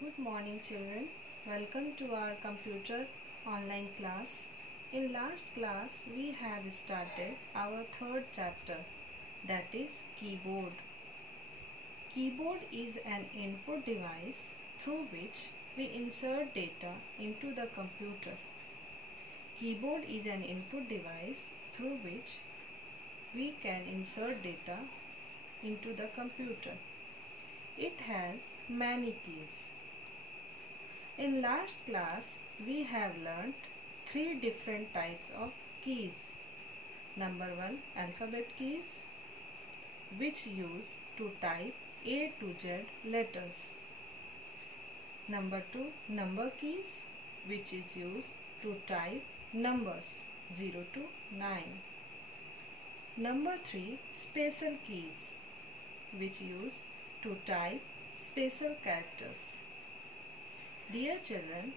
Good morning children. Welcome to our computer online class. In last class we have started our third chapter, that is keyboard. Keyboard is an input device through which we insert data into the computer. Keyboard is an input device through which we can insert data into the computer. It has many keys. In last class, we have learnt three different types of keys. Number 1, alphabet keys, which use to type A to Z letters. Number 2, number keys, which is used to type numbers 0 to 9. Number 3, special keys, which use to type special characters. Dear children,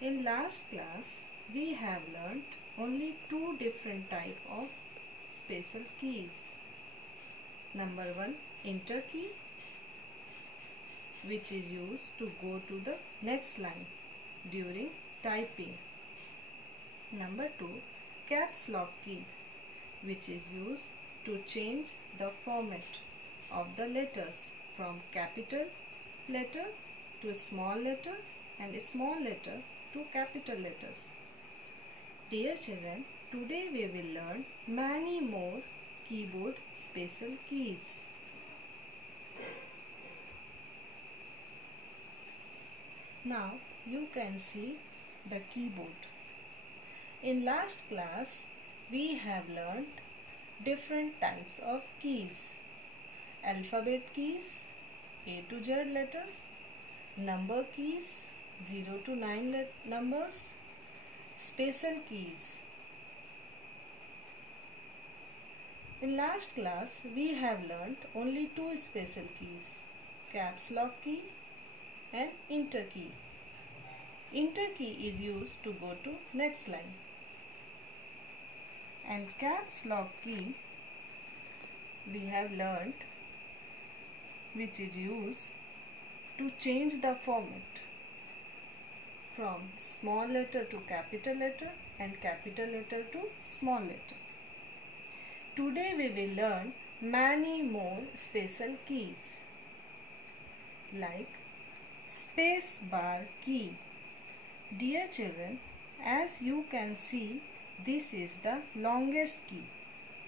in last class we have learnt only two different types of special keys. Number 1, enter key, which is used to go to the next line during typing. Number 2, caps lock key, which is used to change the format of the letters from capital letter to small letter and small letter to capital letters. Dear children, today we will learn many more keyboard special keys. Now you can see the keyboard. In last class we have learned different types of keys. Alphabet keys, A to Z letters, number keys, 0 to 9 numbers, special keys. In last class we have learnt only two special keys, caps lock key and enter key. Enter key is used to go to next line, and caps lock key we have learnt, which is used to change the format from small letter to capital letter and capital letter to small letter. Today we will learn many more special keys like Spacebar key. Dear children, as you can see, this is the longest key,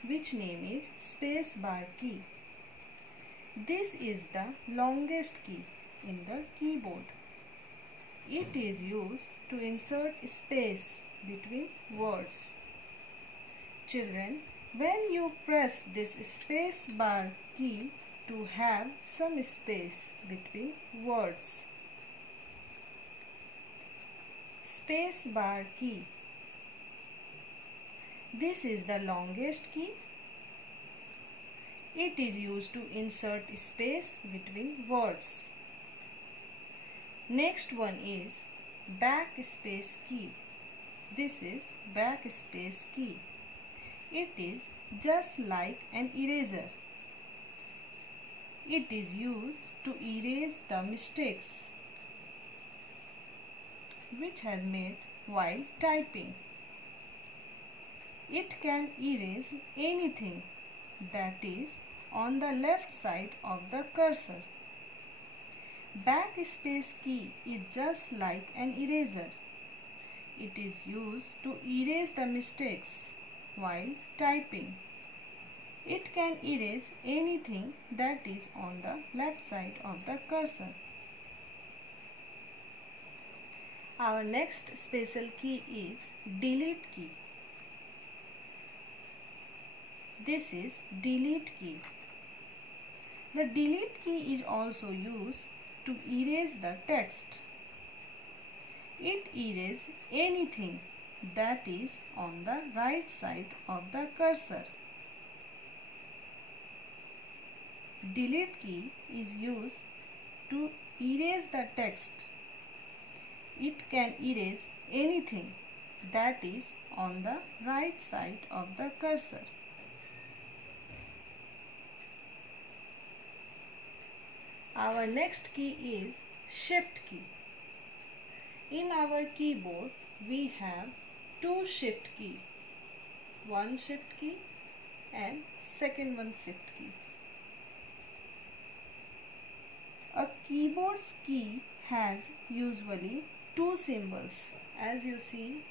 which name is Spacebar key. This is the longest key in the keyboard. It is used to insert space between words. Children, when you press this space bar key to have some space between words. Space bar key. This is the longest key. It is used to insert space between words. Next one is Backspace Key. This is Backspace Key. It is just like an eraser. It is used to erase the mistakes which has made while typing. It can erase anything that is on the left side of the cursor. Backspace key is just like an eraser. It is used to erase the mistakes while typing. It can erase anything that is on the left side of the cursor. Our next special key is delete key. This is delete key. The delete key is also used to erase the text. It erases anything that is on the right side of the cursor. Delete key is used to erase the text. It can erase anything that is on the right side of the cursor. Our next key is Shift key. In our keyboard, we have two shift key. One shift key and second one shift key. A keyboard's key has usually two symbols. As you see,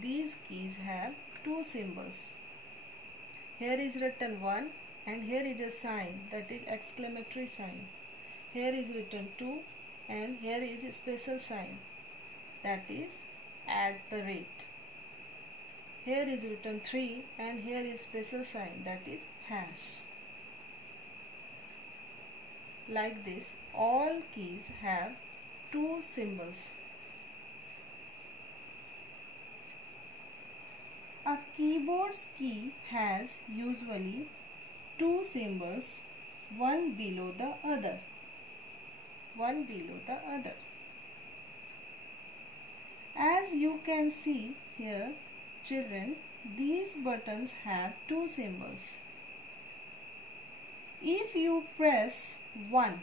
these keys have two symbols. Here is written 1 and here is a sign, that is exclamatory sign. Here is written 2 and here is a special sign, that is @. Here is written 3 and here is special sign, that is hash. Like this, all keys have two symbols. A keyboard's key has usually two symbols, one below the other. One below the other. As you can see here, children, these buttons have two symbols. If you press 1,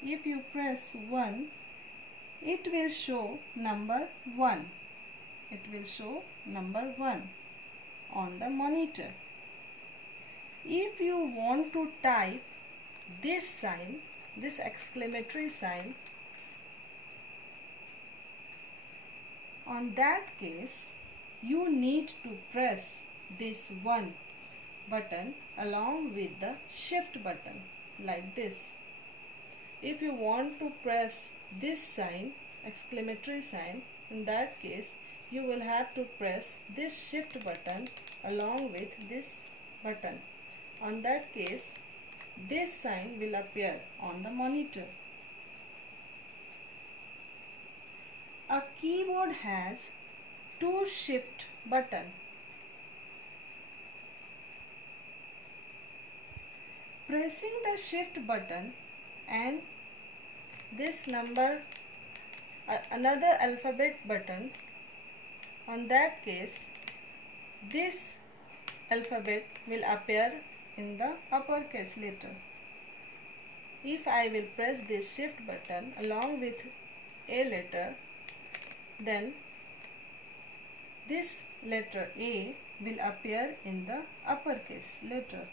it will show number 1. It will show number 1 on the monitor. If you want to type this sign, this exclamatory sign, on that case, you need to press this 1 button along with the shift button, like this. If you want to press this sign, exclamatory sign, in that case, you will have to press this shift button along with this button. On that case, this sign will appear on the monitor. A keyboard has two shift buttons. Pressing the shift button and this number, another alphabet button, on that case, this alphabet will appear in the uppercase letter. If I will press this shift button along with A letter, then this letter A will appear in the uppercase letter.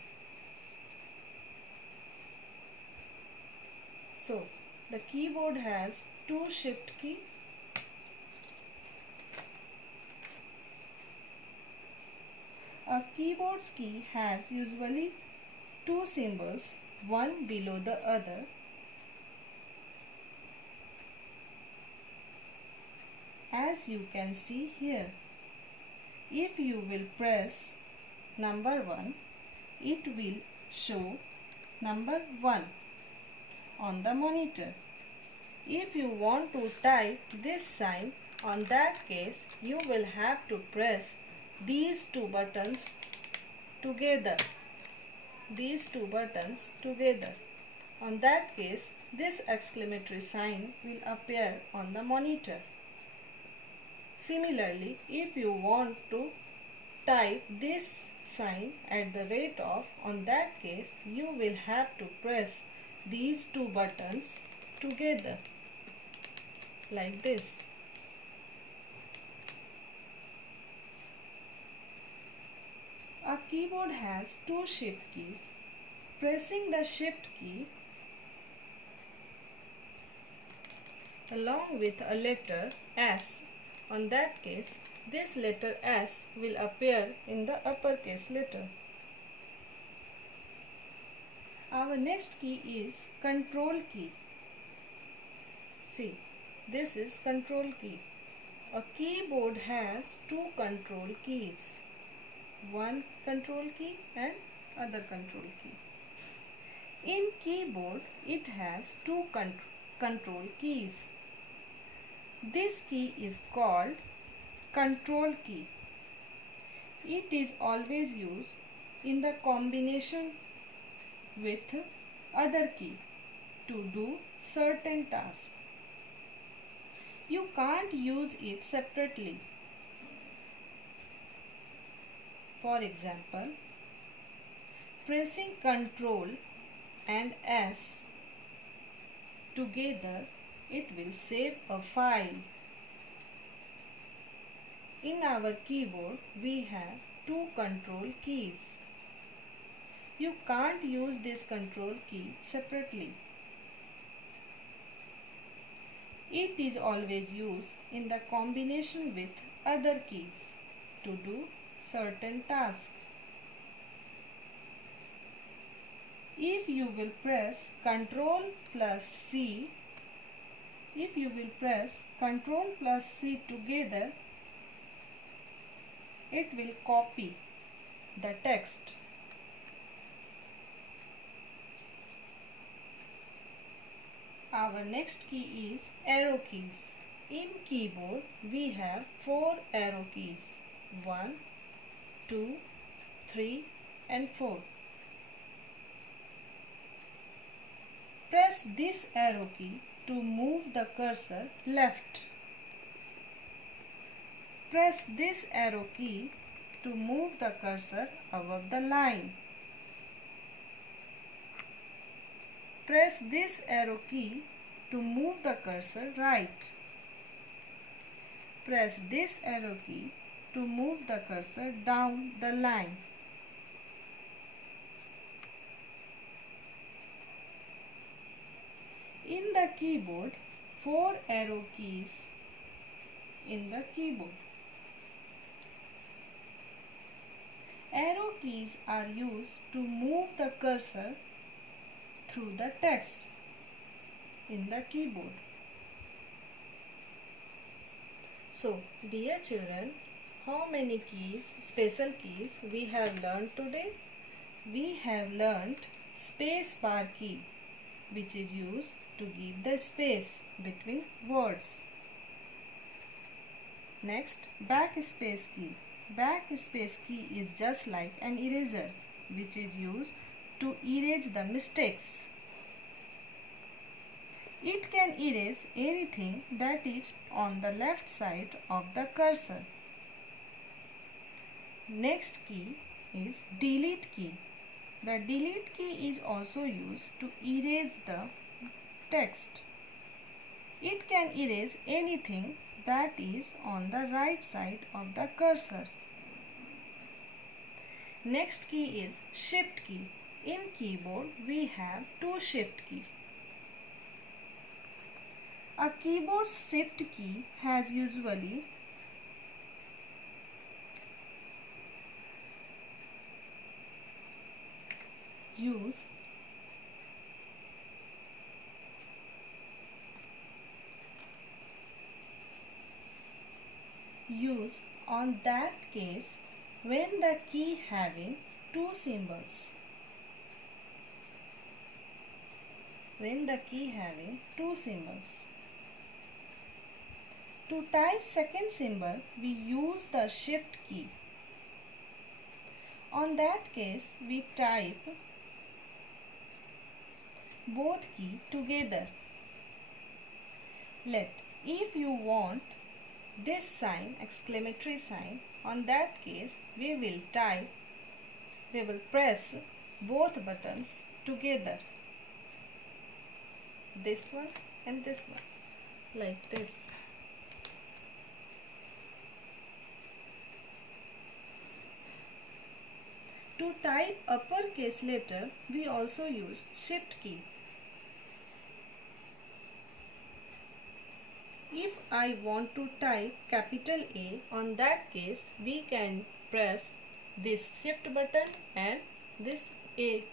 So, the keyboard has two shift key. A keyboard's key has usually two symbols, one below the other. As you can see here, if you will press number 1, it will show number 1 on the monitor. If you want to type this sign, on that case, you will have to press these two buttons together. These two buttons together. On that case, this exclamatory sign will appear on the monitor. Similarly, if you want to type this sign at the rate of, on that case, you will have to press these two buttons together, like this. A keyboard has two shift keys. Pressing the shift key along with a letter S, on that case, this letter S will appear in the uppercase letter. Our next key is control key. See, this is control key. A keyboard has two control keys. One control key and other control key. In keyboard, it has two control keys. This key is called control key. It is always used in the combination with other key to do certain tasks. You can't use it separately. For example, pressing Ctrl and S together, it will save a file. In our keyboard, we have two control keys. You can't use this control key separately. It is always used in the combination with other keys to do certain tasks. If you will press Ctrl plus C together, it will copy the text. Our next key is arrow keys. In keyboard, we have 4 arrow keys. 1, 2, 3 and 4. Press this arrow key to move the cursor left. Press this arrow key to move the cursor above the line. Press this arrow key to move the cursor right. Press this arrow key to move the cursor down the line. In the keyboard, 4 arrow keys in the keyboard. Arrow keys are used to move the cursor through the text in the keyboard. So, dear children, how many keys, special keys we have learned today? We have learned Spacebar key, which is used to give the space between words. Next, Backspace key. Backspace key is just like an eraser, which is used to erase the mistakes. It can erase anything that is on the left side of the cursor. Next key is delete key. The delete key is also used to erase the text. It can erase anything that is on the right side of the cursor. Next key is shift key. In keyboard, we have 2 shift keys. A keyboard shift key has usually used on that case when the key having 2 symbols. To type second symbol, we use the shift key. On that case, we type both keys together. If you want this sign, exclamatory sign, on that case, we will press both buttons together. This one and this one, like this. To type uppercase letter, we also use shift key. If I want to type capital A, on that case, we can press this shift button and this A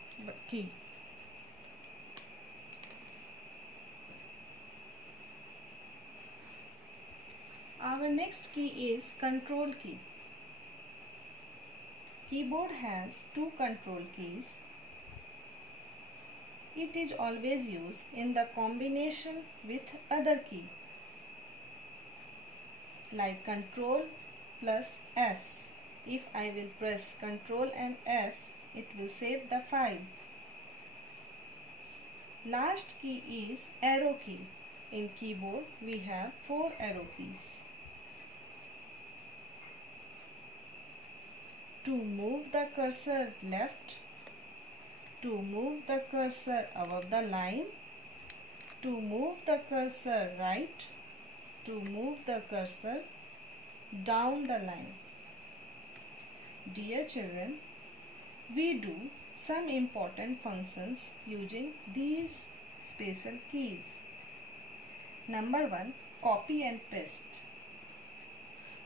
key. Our next key is control key. Keyboard has 2 control keys. It is always used in the combination with other key, like Ctrl plus S. If I will press Ctrl and S, it will save the file. Last key is arrow key. In keyboard, we have 4 arrow keys. To move the cursor left, to move the cursor above the line, To move the cursor right, to move the cursor down the line. Dear children, we do some important functions using these special keys. Number 1, copy and paste.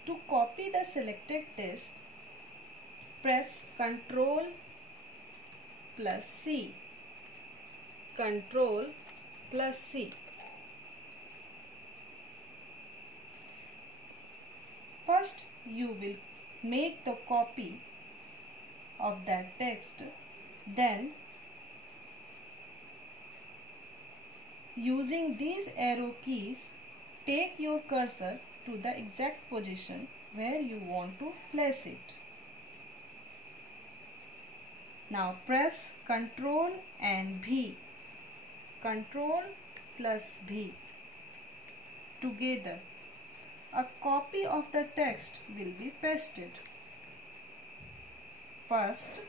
To copy the selected text, press Ctrl plus C. Ctrl plus C. First, you will make the copy of that text. Then, using these arrow keys, take your cursor to the exact position where you want to place it. Now press Ctrl and V. Ctrl plus V. Together, a copy of the text will be pasted. First,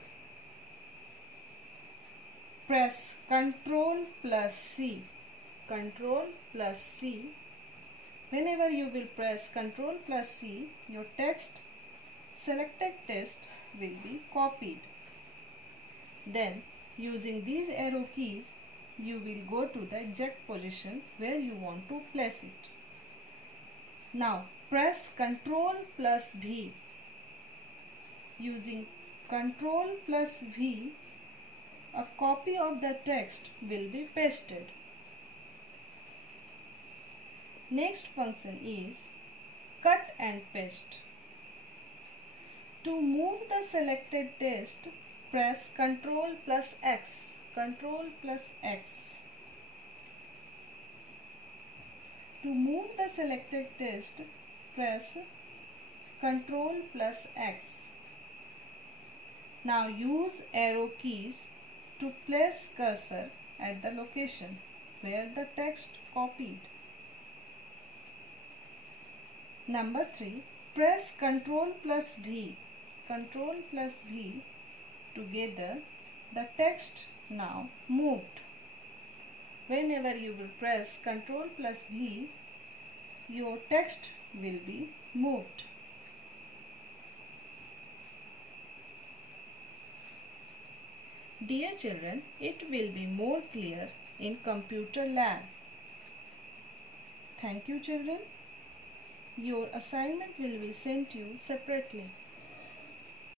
press Ctrl plus C. Ctrl plus C. Whenever you will press Ctrl plus C, your selected text will be copied. Then, using these arrow keys, you will go to the exact position where you want to place it. Now, press Ctrl plus V. Using Ctrl plus V, a copy of the text will be pasted. Next function is cut and paste. To move the selected text, press Ctrl plus X. Ctrl plus X. To move the selected text, press Ctrl plus X. Now use arrow keys to place cursor at the location where the text copied. Number 3. Press Ctrl plus V. Ctrl plus V. Together, the text now moved. Whenever you will press Ctrl plus V, your text will be moved. Dear children, it will be more clear in computer lab. Thank you children. Your assignment will be sent to you separately.